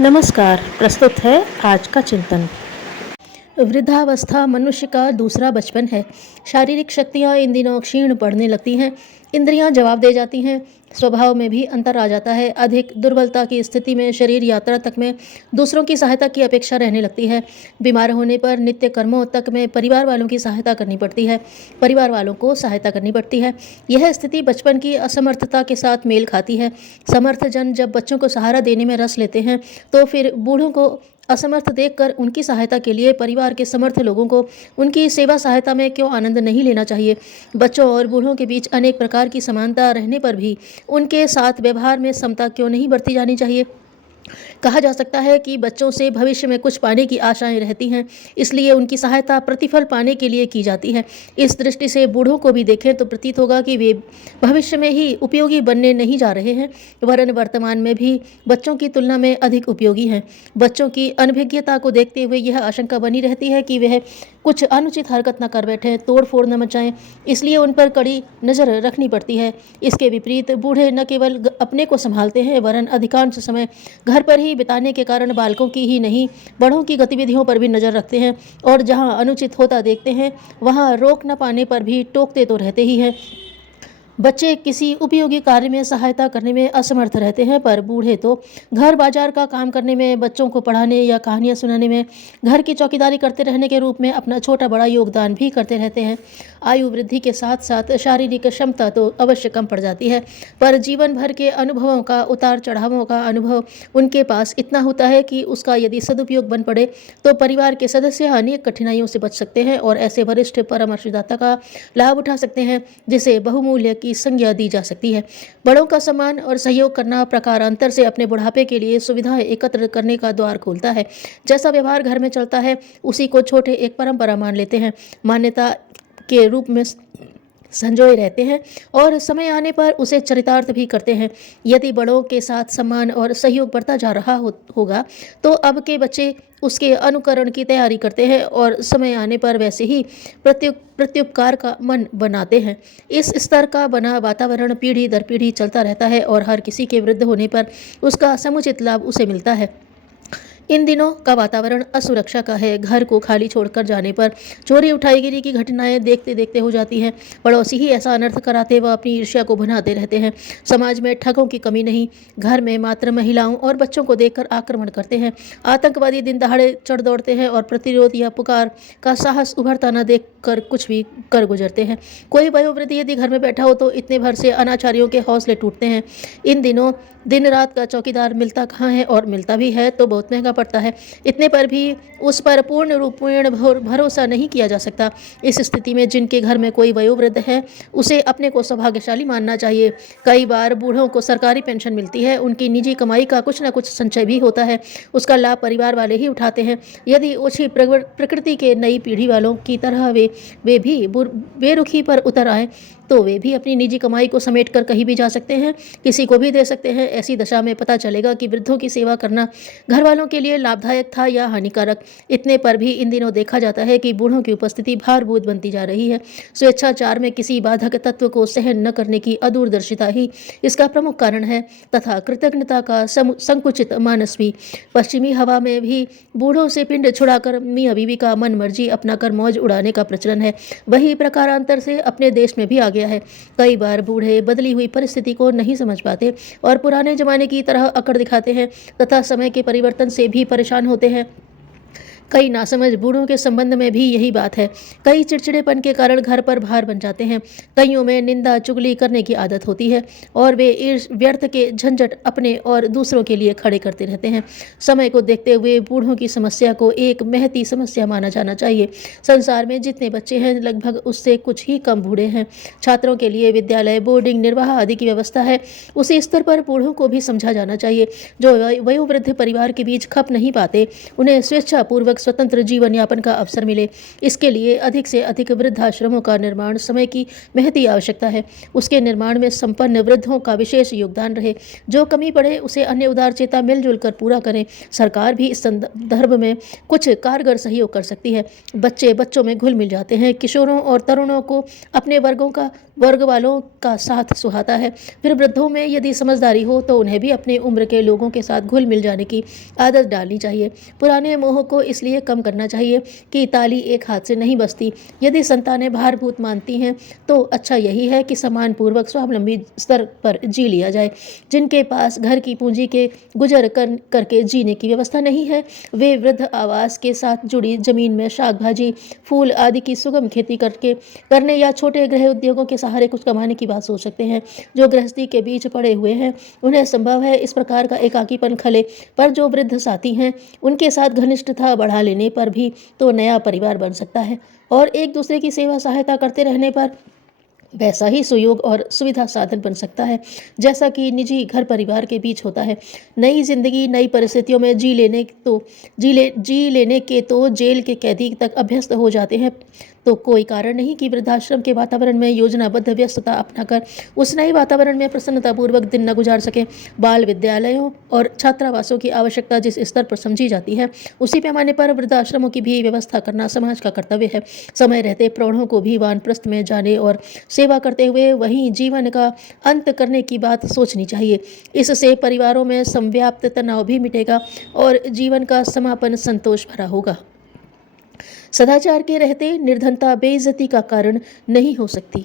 नमस्कार। प्रस्तुत है आज का चिंतन। वृद्धावस्था मनुष्य का दूसरा बचपन है। शारीरिक शक्तियाँ इन दिनों क्षीण पड़ने लगती हैं, इंद्रियां जवाब दे जाती हैं, स्वभाव में भी अंतर आ जाता है। अधिक दुर्बलता की स्थिति में शरीर यात्रा तक में दूसरों की सहायता की अपेक्षा रहने लगती है। बीमार होने पर नित्य कर्मों तक में परिवार वालों की सहायता करनी पड़ती है, परिवार वालों को सहायता करनी पड़ती है। यह स्थिति बचपन की असमर्थता के साथ मेल खाती है। समर्थ जन जब बच्चों को सहारा देने में रस लेते हैं तो फिर बूढ़ों को असमर्थ देखकर उनकी सहायता के लिए परिवार के समर्थ लोगों को उनकी सेवा सहायता में क्यों आनंद नहीं लेना चाहिए। बच्चों और बूढ़ों के बीच अनेक प्रकार की समानता रहने पर भी उनके साथ व्यवहार में समता क्यों नहीं बरती जानी चाहिए। कहा जा सकता है कि बच्चों से भविष्य में कुछ पाने की आशाएं रहती हैं, इसलिए उनकी सहायता प्रतिफल पाने के लिए की जाती है। इस दृष्टि से बूढ़ों को भी देखें तो प्रतीत होगा कि वे भविष्य में ही उपयोगी बनने नहीं जा रहे हैं, वरन वर्तमान में भी बच्चों की तुलना में अधिक उपयोगी हैं। बच्चों की अनभिज्ञता को देखते हुए यह आशंका बनी रहती है कि वह कुछ अनुचित हरकत न कर बैठें, तोड़ फोड़ न मचाएं, इसलिए उन पर कड़ी नज़र रखनी पड़ती है। इसके विपरीत बूढ़े न केवल अपने को संभालते हैं, वरन अधिकांश समय घर पर ही बिताने के कारण बालकों की ही नहीं बड़ों की गतिविधियों पर भी नज़र रखते हैं, और जहां अनुचित होता देखते हैं वहां रोक न पाने पर भी टोकते तो रहते ही हैं। बच्चे किसी उपयोगी कार्य में सहायता करने में असमर्थ रहते हैं, पर बूढ़े तो घर बाजार का काम करने में, बच्चों को पढ़ाने या कहानियां सुनाने में, घर की चौकीदारी करते रहने के रूप में अपना छोटा बड़ा योगदान भी करते रहते हैं। आयु वृद्धि के साथ साथ शारीरिक क्षमता तो अवश्य कम पड़ जाती है, पर जीवन भर के अनुभवों का, उतार चढ़ावों का अनुभव उनके पास इतना होता है कि उसका यदि सदुपयोग बन पड़े तो परिवार के सदस्य अनेक कठिनाइयों से बच सकते हैं और ऐसे वरिष्ठ परामर्शदाता का लाभ उठा सकते हैं जिसे बहुमूल्य की संज्ञा दी जा सकती है। बड़ों का सम्मान और सहयोग करना प्रकारांतर से अपने बुढ़ापे के लिए सुविधाएं एकत्र करने का द्वार खोलता है। जैसा व्यवहार घर में चलता है उसी को छोटे एक परंपरा मान लेते हैं, मान्यता के रूप में संजोए रहते हैं और समय आने पर उसे चरितार्थ भी करते हैं। यदि बड़ों के साथ सम्मान और सहयोग बढ़ता जा रहा होगा तो अब के बच्चे उसके अनुकरण की तैयारी करते हैं और समय आने पर वैसे ही प्रत्युपकार का मन बनाते हैं। इस स्तर का बना वातावरण पीढ़ी दर पीढ़ी चलता रहता है और हर किसी के वृद्ध होने पर उसका समुचित लाभ उसे मिलता है। इन दिनों का वातावरण असुरक्षा का है। घर को खाली छोड़कर जाने पर चोरी उठाईगिरी की घटनाएं देखते देखते हो जाती हैं। पड़ोसी ही ऐसा अनर्थ कराते व अपनी ईर्ष्या को बनाते रहते हैं। समाज में ठगों की कमी नहीं, घर में मात्र महिलाओं और बच्चों को देखकर आक्रमण करते हैं। आतंकवादी दिन दहाड़े चढ़ दौड़ते हैं और प्रतिरोध या पुकार का साहस उभरता न देख कर कुछ भी कर गुजरते हैं। कोई वयोवृद्ध यदि घर में बैठा हो तो इतने भर से अनाचारियों के हौसले टूटते हैं। इन दिनों दिन रात का चौकीदार मिलता कहाँ है, और मिलता भी है तो बहुत महंगा पड़ता है। इतने पर भी उस पर पूर्ण रूपेण भरोसा नहीं किया जा सकता। इस स्थिति में जिनके घर में कोई वयोवृद्ध है उसे अपने को सौभाग्यशाली मानना चाहिए। कई बार बूढ़ों को सरकारी पेंशन मिलती है, उनकी निजी कमाई का कुछ न कुछ संचय भी होता है, उसका लाभ परिवार वाले ही उठाते हैं। यदि ओछी प्रकृति के नई पीढ़ी वालों की तरह वे भी बेरुखी पर उतर आए तो वे भी अपनी निजी कमाई को समेट कर कहीं भी जा सकते हैं, किसी को भी दे सकते हैं। ऐसी दशा में पता चलेगा कि वृद्धों की सेवा करना घर वालों के लिए लाभदायक था या हानिकारक। इतने पर भी इन दिनों देखा जाता है कि बूढ़ों की उपस्थिति भारभूत बनती जा रही है। स्वेच्छाचार में किसी बाधक तत्व को सहन न करने की अदूरदर्शिता ही इसका प्रमुख कारण है, तथा कृतज्ञता का संकुचित मानस भी। पश्चिमी हवा में भी बूढ़ों से पिंड छुड़ाकर मियाँ बीवी का मन मर्जी अपना कर मौज उड़ाने का प्रचलन है। वही प्रकारांतर से अपने देश में भी आ गया है। कई बार बूढ़े बदली हुई परिस्थिति को नहीं समझ पाते और पुराने जमाने की तरह अकड़ दिखाते हैं तथा समय के परिवर्तन से भी परेशान होते हैं। कई नासमझ बूढ़ों के संबंध में भी यही बात है। कई चिड़चिड़ेपन के कारण घर पर भार बन जाते हैं। कईयों में निंदा चुगली करने की आदत होती है और वे व्यर्थ के झंझट अपने और दूसरों के लिए खड़े करते रहते हैं। समय को देखते हुए बूढ़ों की समस्या को एक महती समस्या माना जाना चाहिए। संसार में जितने बच्चे हैं लगभग उससे कुछ ही कम बूढ़े हैं। छात्रों के लिए विद्यालय, बोर्डिंग, निर्वाह आदि की व्यवस्था है। उसी स्तर पर बूढ़ों को भी समझा जाना चाहिए। जो वयोवृद्ध परिवार के बीच खप नहीं पाते उन्हें स्वेच्छापूर्वक एक स्वतंत्र जीवन यापन का अवसर मिले। इसके लिए अधिक से अधिक वृद्धाश्रमों का निर्माण समय की महती आवश्यकता है। उसके निर्माण में संपन्न वृद्धों का विशेष योगदान रहे। जो कमी पड़े उसे अन्य उदारचेता मिलजुल कर पूरा करें। सरकार भी इस संदर्भ में कुछ कारगर सहयोग कर सकती है। बच्चे बच्चों में घुल मिल जाते हैं। किशोरों और तरुणों को अपने वर्ग वालों का साथ सुहाता है। फिर वृद्धों में यदि समझदारी हो तो उन्हें भी अपने उम्र के लोगों के साथ घुल मिल जाने की आदत डालनी चाहिए। पुराने मोह को इसलिए कम करना चाहिए कि ताली एक हाथ से नहीं बजती। यदि संतानें भारभूत मानती हैं तो अच्छा यही है कि सम्मानपूर्वक स्वावलंबी स्तर पर जी लिया जाए। जिनके पास घर की पूंजी के गुजर करके जीने की व्यवस्था नहीं है, वे वृद्ध आवास के साथ जुड़ी जमीन में शाक भाजी, फूल आदि की सुगम खेती करने या छोटे गृह उद्योगों के सहारे कुछ कमाने की बात सोच सकते हैं। जो गृहस्थी के बीच पड़े हुए हैं उन्हें संभव है इस प्रकार का एकाकीपन खले, पर जो वृद्ध साथी हैं उनके साथ घनिष्ठता बढ़ा लेने पर भी तो नया परिवार बन सकता है और एक दूसरे की सेवा सहायता करते रहने पर वैसा ही सुयोग और सुविधा साधन बन सकता है जैसा कि निजी घर परिवार के बीच होता है। नई जिंदगी नई परिस्थितियों में जी लेने के तो जेल के कैदी तक अभ्यस्त हो जाते हैं, तो कोई कारण नहीं कि वृद्धाश्रम के वातावरण में योजनाबद्ध व्यस्तता अपनाकर उस नए वातावरण में प्रसन्नतापूर्वक दिन न गुजार सके। बाल विद्यालयों और छात्रावासों की आवश्यकता जिस स्तर पर समझी जाती है उसी पैमाने पर वृद्धाश्रमों की भी व्यवस्था करना समाज का कर्तव्य है। समय रहते प्रौढ़ों को भी वानप्रस्थ में जाने और सेवा करते हुए वहीं जीवन का अंत करने की बात सोचनी चाहिए। इससे परिवारों में समव्याप्त तनाव भी मिटेगा और जीवन का समापन संतोष भरा होगा। सदाचार के रहते निर्धनता बेइज्जती का कारण नहीं हो सकती।